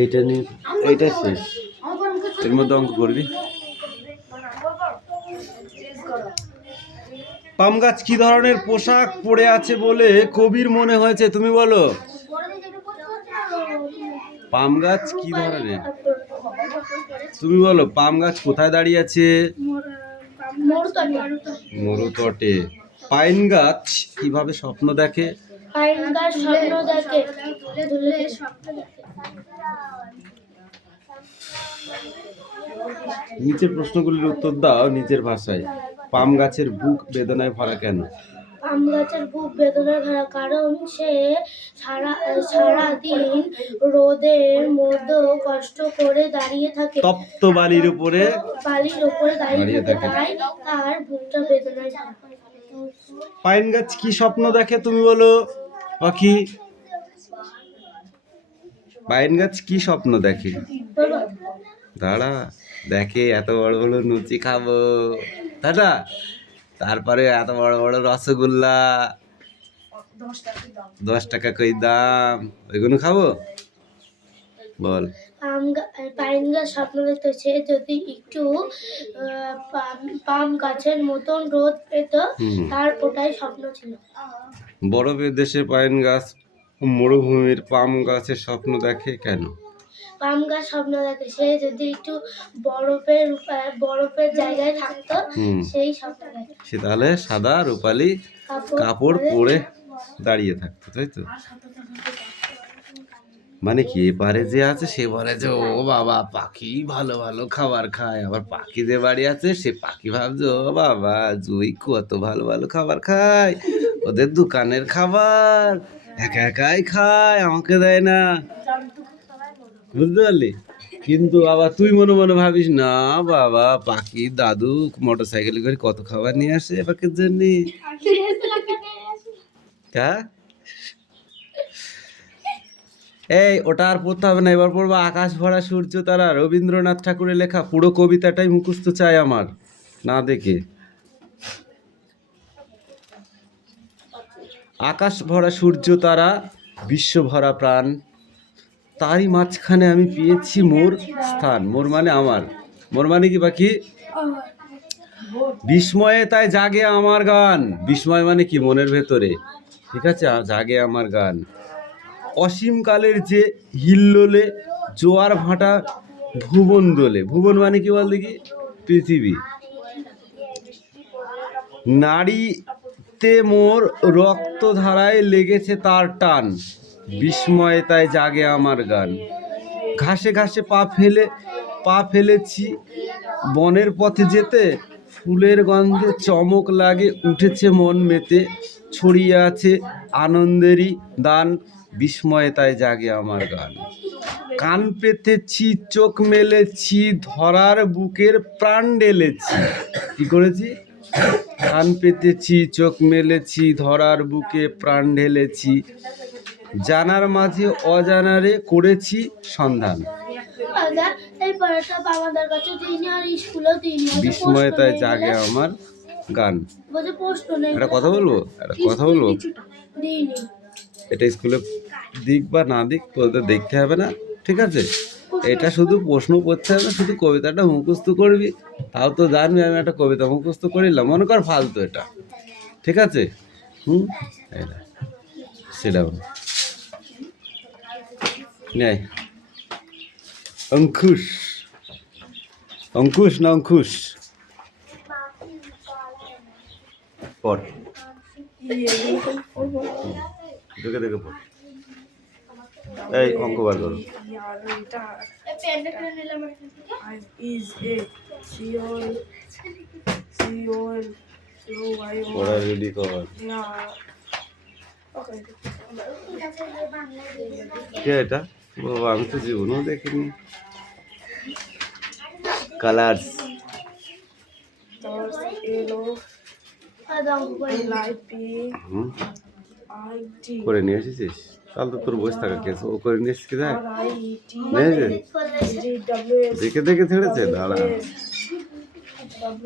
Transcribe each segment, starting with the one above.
এইটা নিয়ে এইটা শেষ, এর মধ্যে অঙ্ক করবি। পাম গাছ কি ধরনের পোশাক পরে আছে বলে কবির মনে হয়েছে? তুমি বলো। পাম গাছ কি ধরনের? তুমি বলো। পাম গাছ কোথায় দাঁড়িয়ে আছে? মরুতটে। পাইন গাছ কিভাবে স্বপ্ন দেখে? পাইন গাছ স্বপ্ন দেখে নিচের প্রশ্নগুলির উত্তর দাও নিজের ভাষায়। পাম গাছের বুক বেদনায় ভরা কেন? পাম গাছের বুক বেদনায় ভরা কারণ সে সারাদিন রোদের মধ্যে কষ্ট করে দাঁড়িয়ে থাকে। তপ্ত বালির উপরে দাঁড়িয়ে থাকে, তাই তার বুকটা বেদনায় ভরা। পাইন গাছ কি স্বপ্ন দেখে? তুমি বলো পাখি। পাইন গাছ কি স্বপ্ন দেখে? দাঁড়া, দেখে এত বড় বড় লুচি খাবো, দাদা, তারপরে এত বড় বড় রসগোল্লা, 10 টাকা কই দাম, ওইগুলো খাবো। বল। পাইন গাছ স্বপ্ন দেখতেছে যদি একটু পাম গাছের মতন রোদ পেত, তার ওটাই স্বপ্ন ছিল। বরফের দেশে পাইন গাছ মরুভূমির পাম গাছের স্বপ্ন দেখে কেন? পাম গাছ স্বপ্ন দেখে সে যদি একটু বরফের জায়গায় থাকতো, সেই স্বপ্ন দেখে। সে তাহলে সাদা রূপালি কাপড় পরে দাঁড়িয়ে থাকতো, তাই তো? মানে কি, এপারে যে আছে সে বলে যে ও বাবা পাখি ভালো ভালো খাবার খায়, আবার পাখি যে বাড়ি আছে সে পাখি ভাবছে ও বাবা জুই কত ভালো ভালো খাবার খায়, ওদের দোকানের খাবার একা একাই খায়, আমাকে দেয় না। বুঝতে পারলি? কিন্তু আবার তুই মনে মনে ভাবিস না বাবা পাখি দাদু মোটর সাইকেলে করে কত খাবার নিয়ে আসে পাখির জন্য। এই ওটা আর পড়তে হবে না, এবার পড়বো আকাশ ভরা সূর্য তারা, রবীন্দ্রনাথ ঠাকুরের লেখা। পুরো কবিতাটাই মুখস্থ চাই আমার, না দেখে। আকাশ ভরা সূর্য তারা, বিশ্ব ভরা প্রাণ, তারই মাঝখানে আমি পেয়েছি মোর স্থান। মোর মানে আমার, মোর মানে কি পাখি? বিস্ময়ে তাই জাগে আমার গান। বিস্ময় মানে কি? মনের ভেতরে, ঠিক আছে? জাগে আমার গান। অসীমকালের যে হিল্লোলে জোয়ার ভাটা ভুবন দোলে। ভুবন মানে কি বল দেখি? পৃথিবী। নারীতে মোর রক্ত ধারায় লেগেছে তার টান, বিস্ময়ে তাই জাগে আমার গান। ঘাসে ঘাসে পা ফেলেছি বনের পথে যেতে, ফুলের গন্ধে চমক লাগে উঠেছে মন মেতে, ছড়িয়ে আছে আনন্দেরই দান, বিস্ময়ে তাই জাগে আমার গান। কান পেতেছি চোখ মেলেছি ধরার বুকের প্রাণ ঢেলেছি। কি করেছি? কান পেতেছি চোখ মেলেছি ধরার বুকে প্রাণ ঢেলেছি, জানার মাঝে অজানারে করেছি সন্ধান, বিস্ময়ে তাই জাগে আমার গান। একটা কথা বলবো, এটা স্কুলে দিক বা না দিক তোদের দেখতে হবে না, ঠিক আছে? এটা শুধু প্রশ্ন পড়তে হবে, শুধু কবিতাটা মুখস্থ করবি, তাও তো জানবি আমি একটা কবিতা মুখস্থ করিলাম, মনে কর ফালতু এটা, ঠিক আছে? সেটা নেই। অঙ্কুশ, অঙ্কুশ না অঙ্কুশ? পড়, দেখে দেখে পড়। এই অঙ্ক বার করো। পড়া রেডি কর। কে এটা? বাবা আমি তো জীবনেও দেখিনি। কালার্স করে নিয়ে এসেছিস? তাহলে তো তোর বসে থাকা কেস, ও করে নিয়ে এসেছিস কি? দেখ দেখে দেখে ছেড়েছে। দাঁড়া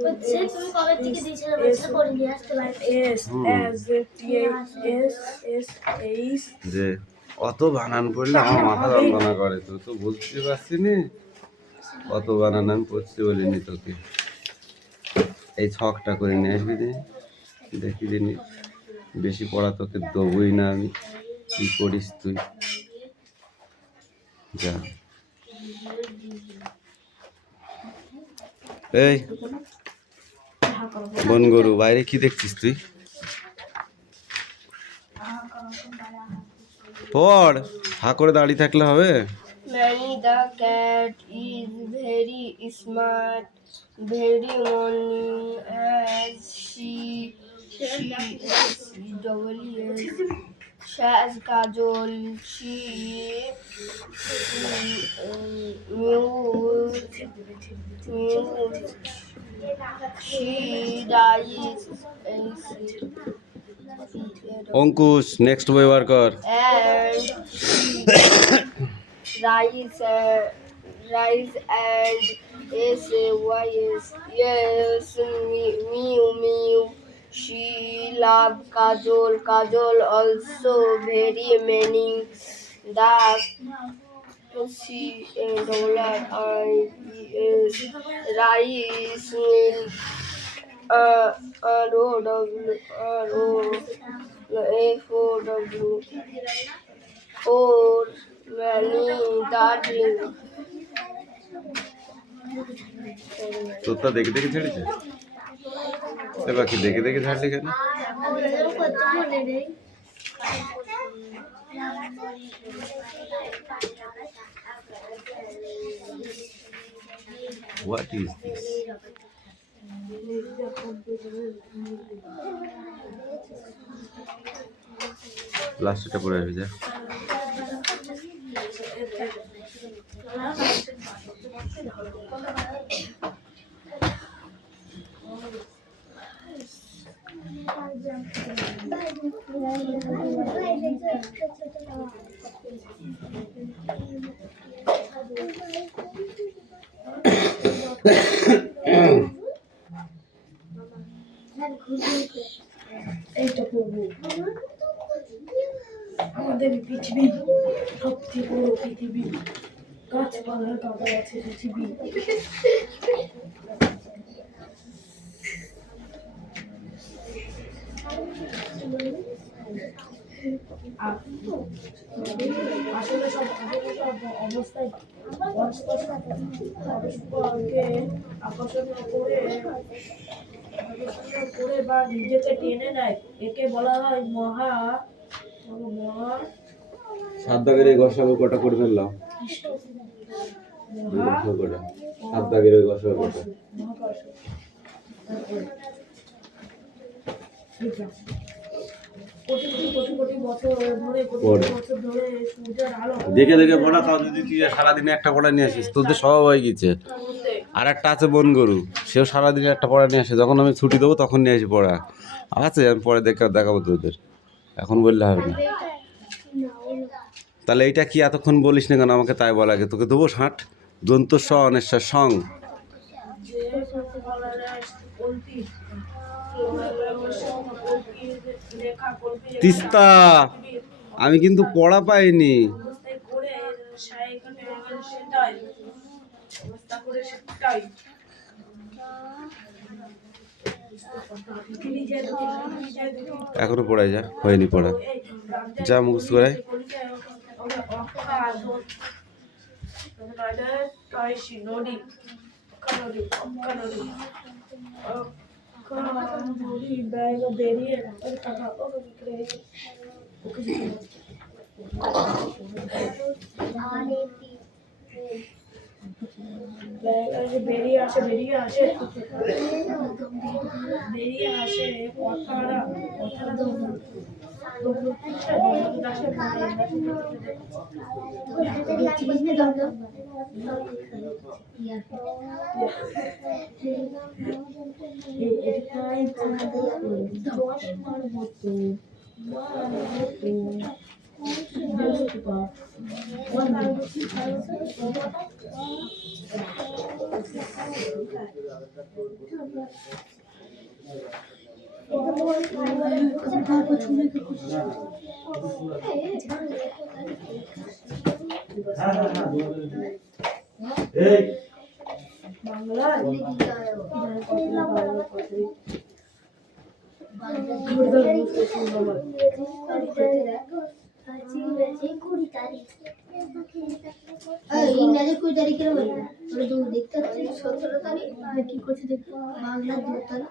হচ্ছে তুমি কবে থেকে দিয়েছিলে বলছে করে নিয়ে আসতে পারবে যে অত বানান পড়লে আমার মাথা যন্ত্রণা করে, তো তো বুঝতে পারছি নি কত বানান আমি পড়ছি বলিনি তোকে। এই ছকটা করে নিয়ে আসবি রে, দেখি দিনি বেশি পড়া তোকে দেবই না আমি, কি করিস তুই যা। এই বন গরু বাইরে কি দেখছিস তুই? পড়, হা করে দাঁড়িয়ে থাকলে হবে? Manny the cat is very smart, very morning as she has kajol, she dies Ankush next বই বার কর। and rise and yes, mew mew. She love Kajol also very many. The she dollar is rice milk. ROW for many darling. তোরটা দেখে দেখে ছেড়েছে, এবার কি দেখে দেখে ছাড়লি কেন? কত মনে নেই। What is this? লাস্টটা পড়ে আসবি যা। এইটা করবো আমাদের পৃথিবী সবচেয়ে বড় পৃথিবী, গাছপালার গাদা আছে পৃথিবী। আসলে সব অবস্থায় পরস্পরকে আকর্ষণীয় করে বা নিজেকে টেনে নেয়, একে বলা হয় মহা। সাত দাগের এই গসাগু কটা করে ফেললাম, কটা সাত দাগের ওই গসাগু কটা? দেখে দেখে পড়া, তাও যদি তুই সারাদিনে একটা পড়া নিয়ে আসিস তোদের সব হয়ে গেছে। আর একটা আছে বন গরু, সেও সারাদিনে একটা পড়া নিয়ে আসে, যখন আমি ছুটি দেবো তখন নিয়ে আসি পড়া আছে, আমি পরে দেখাবো তোদের, এখন বললে হবে না। তাহলে এইটা কি এতক্ষণ বলিস না কেন আমাকে? তাই বলা আগে তোকে দেবো ষাট দন্ত স অনেশ্বর সং তিস্তা। আমি কিন্তু পড়া পাইনি। এখনো পড়াই যা, হয়নি পড়া, যা মুখস্থ করাই। বেরিয়ে আসে কথাটা বৃহস্পতিবার বাংলায় ইংরাজি 20 তারিখের বলবো ওরা দূর দেখতে হচ্ছে 17 তারিখ কি করছে দেখো বাংলা 2 তারিখ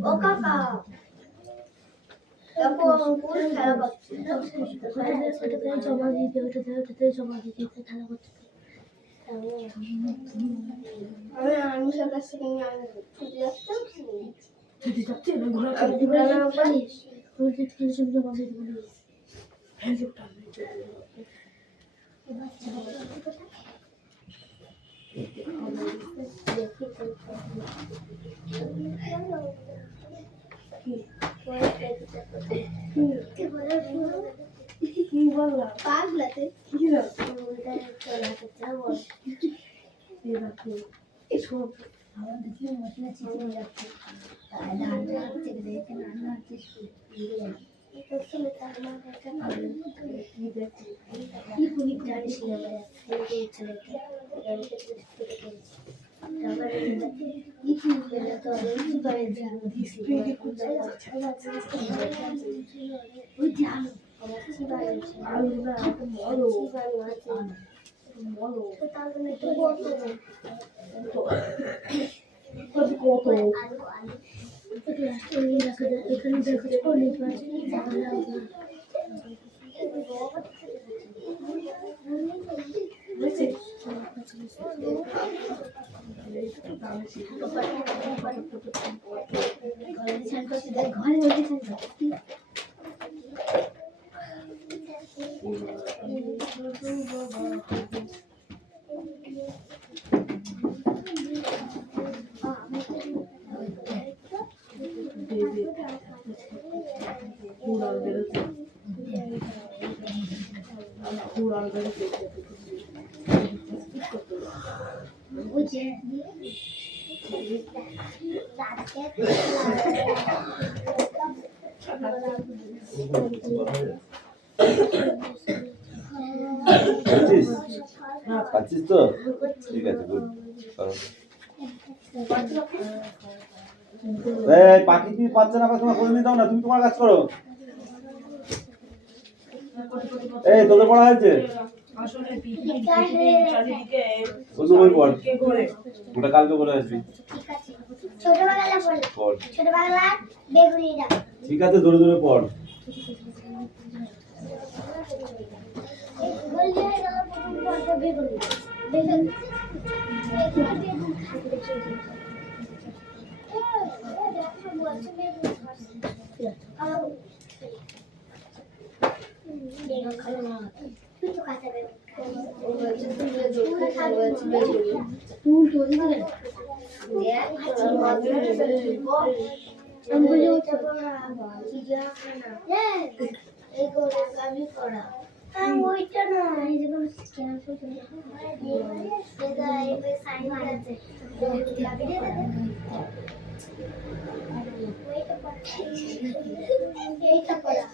ও কাকা দেখো ফুল খেলা করছে ওটাতে জমা দিতে ওটাতে জমা দিতে খেলা করছে আমি আনুষার কাছ থেকে নিয়ে আমি ছুটি যাচ্ছে যদি যাচ্ছে না ঘোরা বলিস জমা দিয়ে দেবো হেলিকপ্টার কি বললাম পাগলাতে কি না চলা করতে বল সব আমাদের কি মশলা চিনি যাচ্ছে রান্না হচ্ছে দেখে রান্না হচ্ছে কি খুবই জানিস না ছেলেকে তারপরে কি বলে তো কি করে জানো ওই জানো আলু না মরো মরো তাহলে তো কত এখানে দেখো অনেক আছে ঘরে পাচ্ছিস তো ঠিক আছে গুড পাখি তুমি পাচ্ছে না তোমার করে নিতে না তুমি তোমার কাজ করো এই তোদের পড়া হয়েছে আসলে চারিদিকে বই পড় ওটা কালকে বলে আসবি ছোটবেলা বেগুনিরা ঠিক আছে ধরে ধরে পড় তুই তো কাঁচা বেগুন ফুল তৈরি করে আমি বলি ওটা এই গোলাপি করা ওইটা না এই যে ক্যান্সেল করে এটা এই সাইন আছে এইটা করা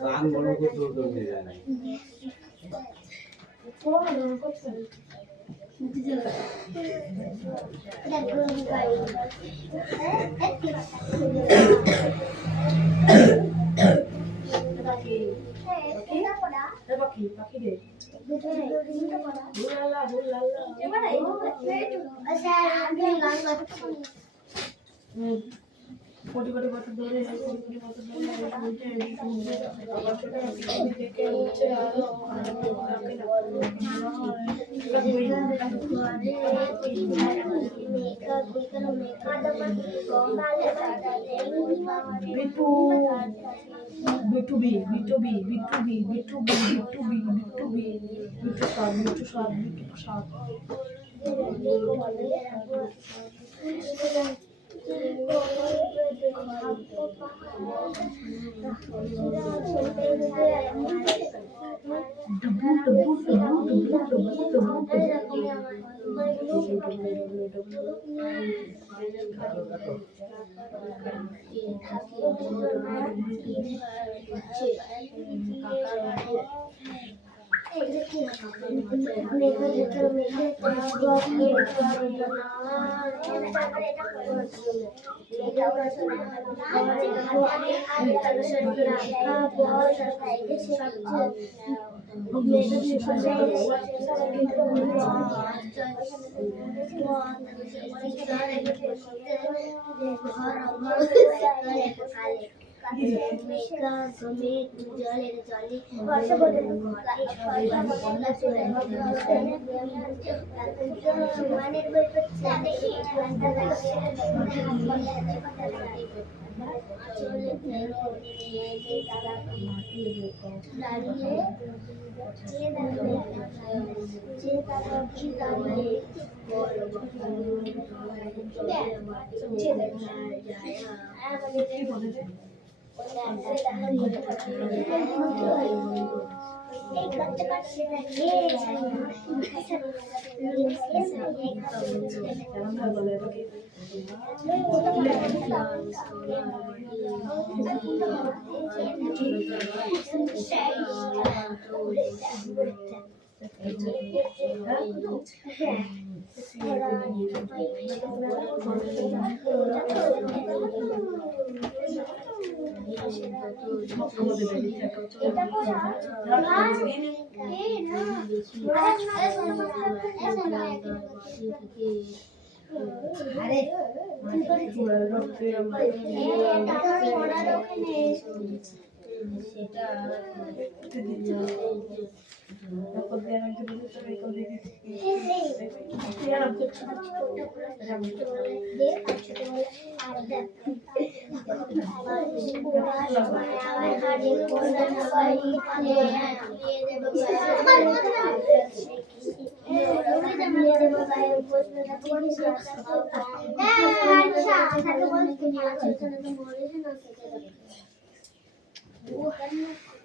কান বড় করতে হতো কোটি কোটি বছর ধরে কোটি বছর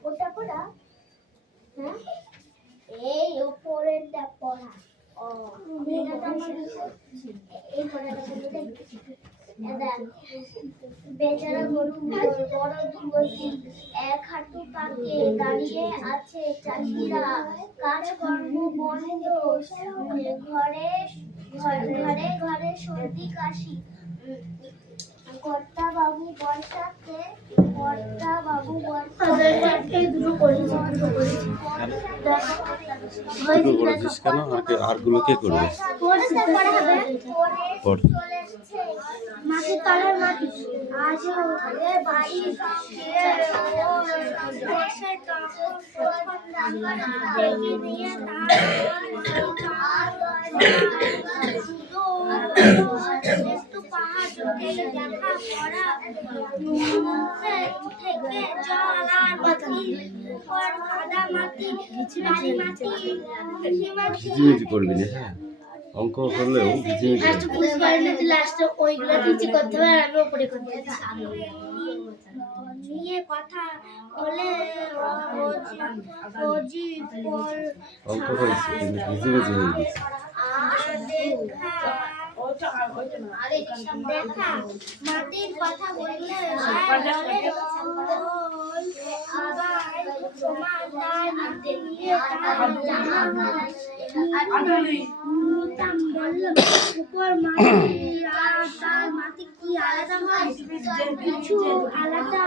ওটা পড়া, হ্যাঁ এই উপরেরটা পড়া। ও এটা তো আমার এই পড়াটা বেচারা গরু বড় দুর্গতি, এক হাঁটু পাকে দাঁড়িয়ে আছে চাষিরা, কাজকর্ম বন্ধ, ঘরে ঘরে ঘরে সর্দি কাশি। কর্তা বাবু বর্ষাতে, কর্তা বাবু বর্ষাতে দুটো করেছি, দুটো করেছিস কেন? আর গুলো কে করবে? পড়। মাটির তলার মাটি আজও বাড়ির সঙ্গে ঝিঝিমিঝি করবি না, হ্যাঁ অঙ্ক করলেও ঝিঝিমিঝি ওইগুলো নিচে করতে হবে আর আমি উপরে করতে নিয়ে কথা বলে অঙ্ক হয়েছে কিন্তু ঝিঝিমিঝি হয়ে গেছে। দেখা মাটির কথা বললে মাটি কি আলাদা হয়, কিছু আলাদা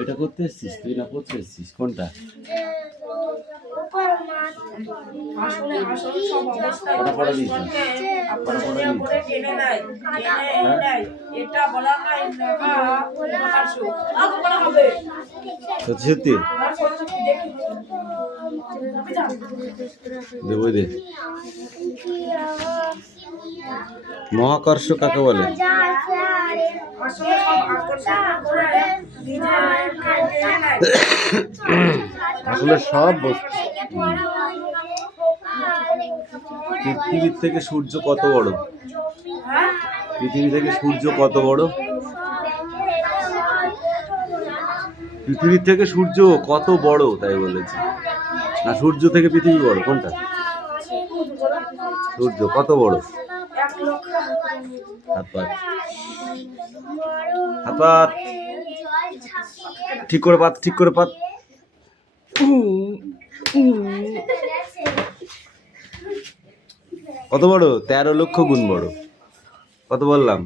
এটা করতে এসছিস তুই না করতে এসছিস? কোনটা? কটা পড়া দিয়েছিস? কটা পড়া দিয়েছিস? সত্যি সত্যি দেবই দে। মহাকর্ষ কাকে বলে? আসলে সব বস্তু। পৃথিবীর থেকে সূর্য কত বড়? পৃথিবী থেকে সূর্য কত বড়? পৃথিবীর থেকে সূর্য কত বড় তাই বলেছি। না সূর্য থেকে পৃথিবী বড় কোনটা? সূর্য কত বড়? হাত পাত হাত পাত ঠিক করে পাত, ঠিক করে পাত। কত বড়? 13 লক্ষ গুণ বড়। কত বললাম?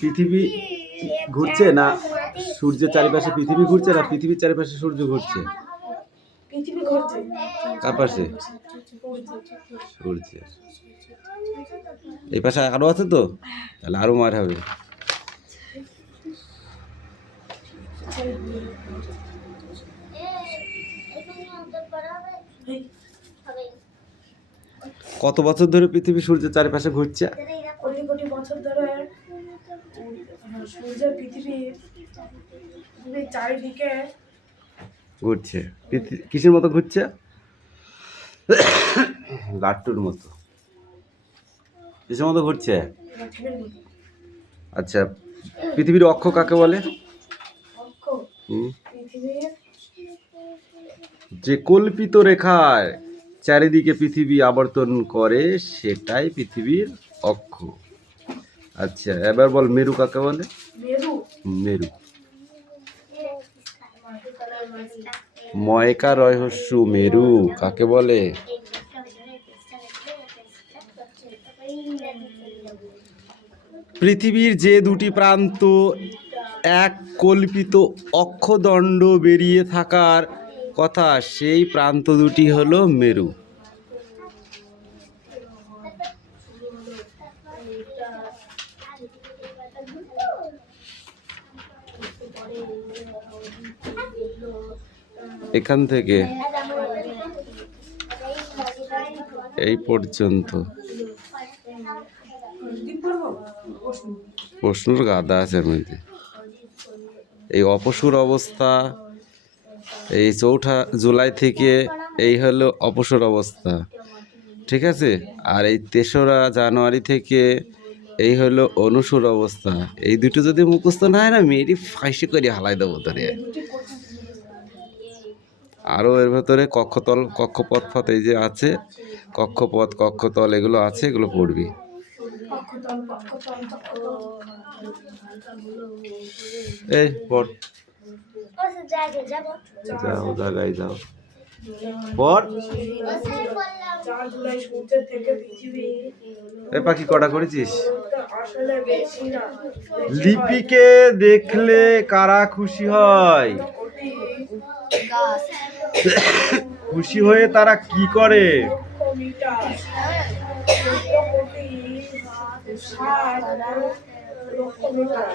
পৃথিবী ঘুরছে না সূর্যের চারিপাশে পৃথিবী ঘুরছে, না পৃথিবীর চারিপাশে সূর্য ঘুরছে? কার পাশে? সূর্যের। এই পাশে আরো আছে তো, তাহলে আরো মার হবে। কত বছর ধরে পৃথিবী সূর্যের চারিপাশে ঘুরছে? কোটি কোটি বছর ধরে সূর্যের পৃথিবীর চারিদিকে ঘুরছে। কিসের মতো ঘুরছে? লাট্টুর মতো কিসের মতো ঘুরছে। লাঠিমের মতো। আচ্ছা, পৃথিবীর অক্ষ কাকে বলে? অক্ষ হুম, পৃথিবীর যে কল্পিত রেখায় চারিদিকে পৃথিবী আবর্তন করে সেটাই পৃথিবীর অক্ষ। আচ্ছা, এবার বল মেরু কাকে বলে? মেরু। মেরু। ময়কা রহস্য মেরু কাকে বলে? পৃথিবীর যে দুটি প্রান্ত এক কল্পিত অক্ষদণ্ড বেরিয়ে থাকার কথা সেই প্রান্ত দুটি হলো মেরু। এখান থেকে এই পর্যন্ত কি করবো? প্রশ্ন। প্রশ্নের গাদা আছে এর মধ্যে। এই অপসুর অবস্থা এই 4 জুলাই থেকে এই হলো অপসর অবস্থা, ঠিক আছে? আর এই 3রা জানুয়ারি থেকে এই হলো অনুসর অবস্থা। এই দুটো যদি মুখস্থ না হয় না, মেয়েটি ফাঁসি করে হালাই দেবো তোরে। আরও এর ভেতরে কক্ষতল কক্ষপথ ফত এই যে আছে, কক্ষপথ কক্ষতল এগুলো আছে, এগুলো পড়বি। অক্ষতল অক্ষতল অক্ষতল। এই পড়, ওসব জায়গায় যাবো। যাও জায়গায় যাও, পড়। ওসব বললাম। 4 জুলাই সূর্যের থেকে পৃথিবী এ পাখি কটা করেছিস? দূরত্ব আসলে বেশি না। লিপিকে দেখলে কারা খুশি হয়? কোটি গাছ। খুশি হয়ে তারা কি করে? লক্ষ মিটার 14,60,00,000 মিটার।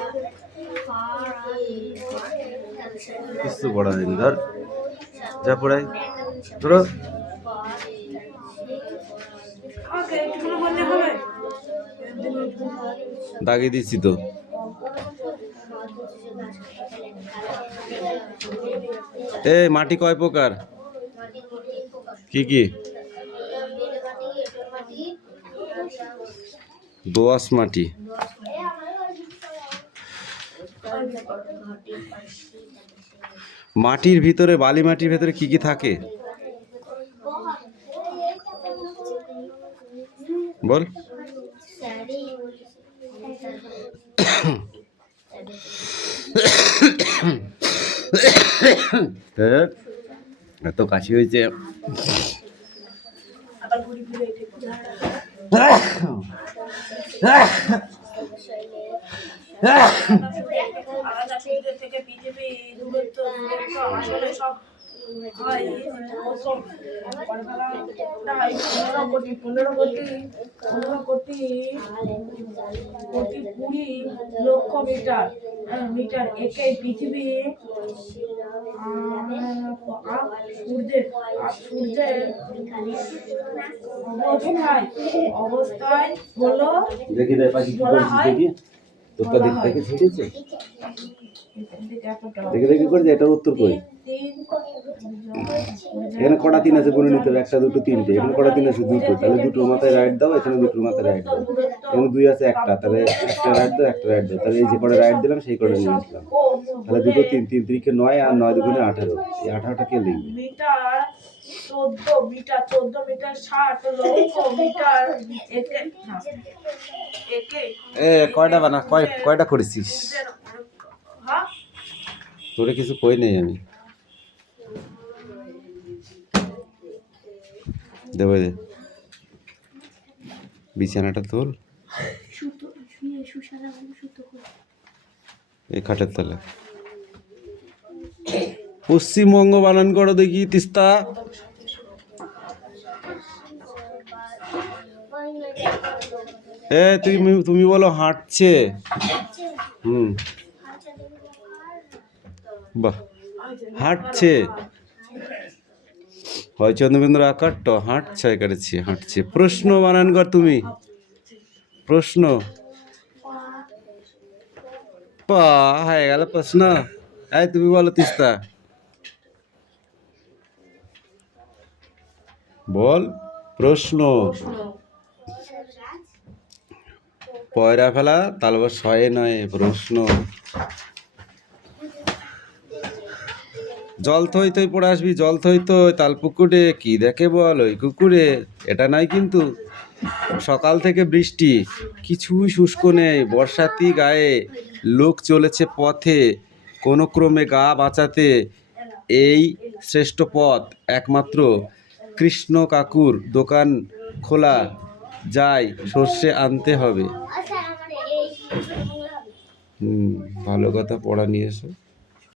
কিছু পড়া হয়নি, ধর যা পড়াই ধরো। আমাকে একটুখানি বললে হবে? দাগিয়ে দিচ্ছি তো। এ মাটি কয় প্রকার? কি কি? দোআঁশ মাটি। মাটির ভিতরে বালি মাটির ভিতরে কি কি থাকে বল? এত কাশি হয়েছে। আবার ঘুরি ফিরে এটে আলাদা সূর্যের থেকে পৃথিবী দূরত্ব আসলে সব হয় 15 কোটি 20 লক্ষ মিটার মিটার একে পৃথিবী সূর্যের অবস্থায় হলো দেখি রে পাখি কি বলা করছিস, হয় দেখি তোরটা দেখি দেখি ছেড়েছে, দেখি দেখি করে এটার উত্তর কই? এখানে কটা 3 আছে গুনে নিতে হবে, 1 2 3 এখানে কটা 3 আছে 2, তাহলে দুটোর মাথায় রাইট দাও, এখানে দুটোর মাথায় রাইট দাও। এখানে 2 আছে একটা, তাহলে একটা রাইট দাও একটা রাইট দাও, তাহলে এই যে কটা রাইট দিলাম সেই কটা নিয়ে আসলাম। তাহলে 2 3 3 3 9 আর 9 2 18, এই 18টা কে লিখবে? মিটার 14 মিটার 60 লক্ষ মিটার একে একে এ কয়টা বানা কয়টা করেছিস? হ্যাঁ তোরে কিছু কই নেই আমি, দেবে দে বিছানাটা তোল সুতো শুয়ে সুসারা সুতো করে এই খাটের তলা। পশ্চিমবঙ্গ বানান করো দেখি তিস্তা। তুমি বলো হাঁটছে। হুম, বাহ, হাঁটছে হয় চন্দ্রবিন্দুর আকার ট, হাঁটছে করেছি হাঁটছে। প্রশ্ন বানান কর তুমি, প্রশ্ন পা হয়ে গেল প্রশ্ন। এই তুমি বলো তিস্তা। বল প্রশ্ন। পয়রা ফেলা তালবর শয়ে নয় প্রশ্ন। জল থই থই পড়ে আসবি, জল থই থই তাল পুকুরে কি দেখে বল ওই কুকুরে। এটা নয় কিন্তু। সকাল থেকে বৃষ্টি, কিছুই শুষ্ক নেই, বর্ষাতি গায়ে, লোক চলেছে পথে, কোনো ক্রমে গা বাঁচাতে, এই শ্রেষ্ঠ পথ একমাত্র। কৃষ্ণ কাকুর দোকান খোলা, যাই সর্ষে আনতে হবে। আচ্ছা আমার এই ভালো কথা পড়া নিয়ে এসো।